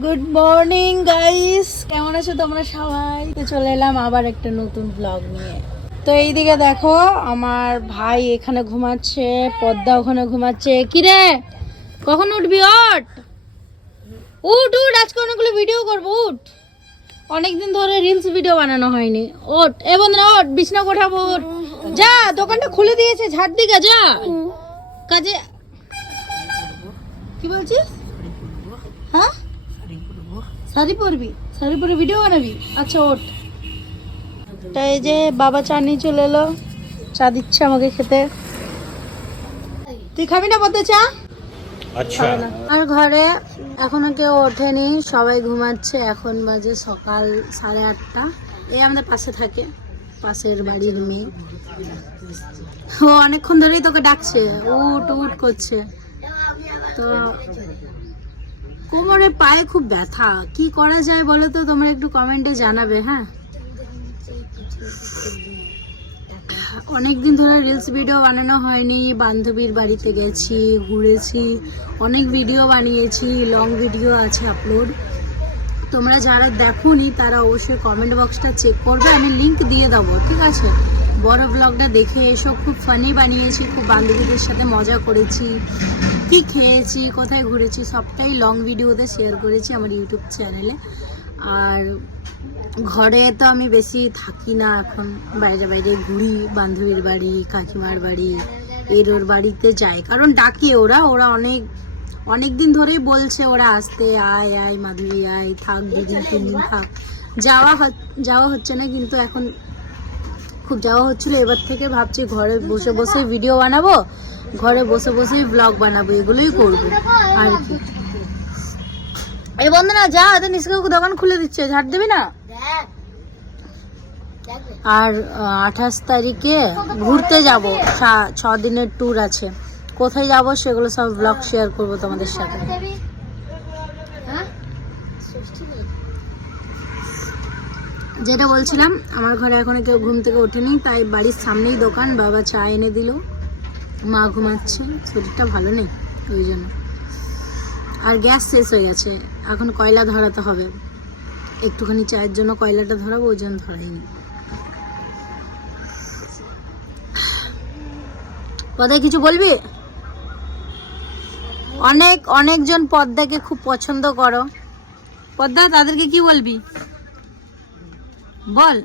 Good morning guys, কেমন আছো তোমরা সবাই? তো চলে এলাম আবার একটা নতুন ব্লগ নিয়ে। তো এইদিকে দেখো, আমার ভাই এখানে ঘুমাচ্ছে, পদ্মা ওখানে ঘুমাচ্ছে। কিরে, কখন উঠবি? ওঠ উঠ উঠ, আজকে অনেকগুলো ভিডিও করবো, উঠ। অনেকদিন ধরে রিলস ভিডিও বানানো হয়নি। ওঠ এ বন্ধুরা, ওঠ, বিছনা গোঠাবো, ওঠ। যা, দোকানটা খুলে দিয়েছে, ঝাড় দিকে যা কাজে। কি বলছিস? হ্যাঁ, শাড়ি পরবি? শাড়ি পরে ভিডিও বানাবি? আচ্ছা ওঠ। এই যে বাবা চা নিয়ে চলে এলো, চা দিচ্ছে আমাকে খেতে। তুই খাবি না পদ্মা চা? আচ্ছা। আর ঘরে এখনো কেউ ওঠেনি, সবাই ঘুমাচ্ছে। এখন বাজে সকাল 8:30। এই আমাদের পাশে থাকে, পাশের বাড়ির মেয়ে। ও অনেকক্ষণ ধরেই তোকে ডাকছে, উঠ উঠ করছে। তো কোমরে পায়ে খুব ব্যথা, কি করা যায় বলো তো? তোমরা একটু কমেন্টে জানাবে। হ্যাঁ, অনেকদিন ধরে রিলস ভিডিও বানানো হয়নি। বান্ধবীর বাড়িতে গেছি, ঘুরেছি, অনেক ভিডিও বানিয়েছি, লং ভিডিও আছে আপলোড। তোমরা যারা দেখোনি তারা অবশ্যই কমেন্ট বক্সটা চেক করবে, আমি লিংক দিয়ে দেবো, ঠিক আছে? বড় ব্লগটা দেখে এসো, খুব ফানি বানিয়েছি, খুব বান্ধবীদের সাথে মজা করেছি, কি খেয়েছি, কোথায় ঘুরেছি, সবটাই লং ভিডিওতে শেয়ার করেছি আমার ইউটিউব চ্যানেলে। আর ঘরে তো আমি বেশি থাকি না এখন, বাইরে বাইরে ঘুরি, বান্ধবীর বাড়ি, কাকিমার বাড়ি, এর বাড়িতে যাই, কারণ ডাকে ওরা অনেক দিন ধরেই বলছে ওরা আসতে, আয় আয় মাধবী আয়, থাক 2 দিন 3 দিন থাক। যাওয়া হচ্ছে না, কিন্তু এখন খুব যাওয়া হচ্ছিল। এবার থেকে ভাবছি ঘরে বসে বসে ভিডিও বানাবো, ঘরে বসে বসেই ব্লগ বানাবো, এগুলোই করবো আর কি। এই বন্ধনা যা, এত নিষ্কাকে দোকান খুলে দিচ্ছে, ঝাড় দিবি না? আর 28 তারিখে ঘুরতে যাব, 6 দিনের ট্যুর আছে। কোথায় যাব সেগুলো সব ব্লগ শেয়ার করবো তোমাদের সাথে। যেটা বলছিলাম, আমার ঘরে এখনো কেউ ঘুম থেকে ওঠেনি, তাই বাড়ির সামনেই দোকান। বাবা চা এনে দিল, মা ঘুমাচ্ছে, শরীরটা ভালো নেই ওই জন্য। আর গ্যাস শেষ হয়ে গেছে, এখন কয়লা ধরাতে হবে, একটুখানি চায়ের জন্য কয়লাটা ধরাবো, ওই জন্য ধরাইনি। পদ্মায় কিছু বলবি? অনেকজন পদ্মাকে খুব পছন্দ করো। পদ্মা, তাদেরকে কি বলবি বল?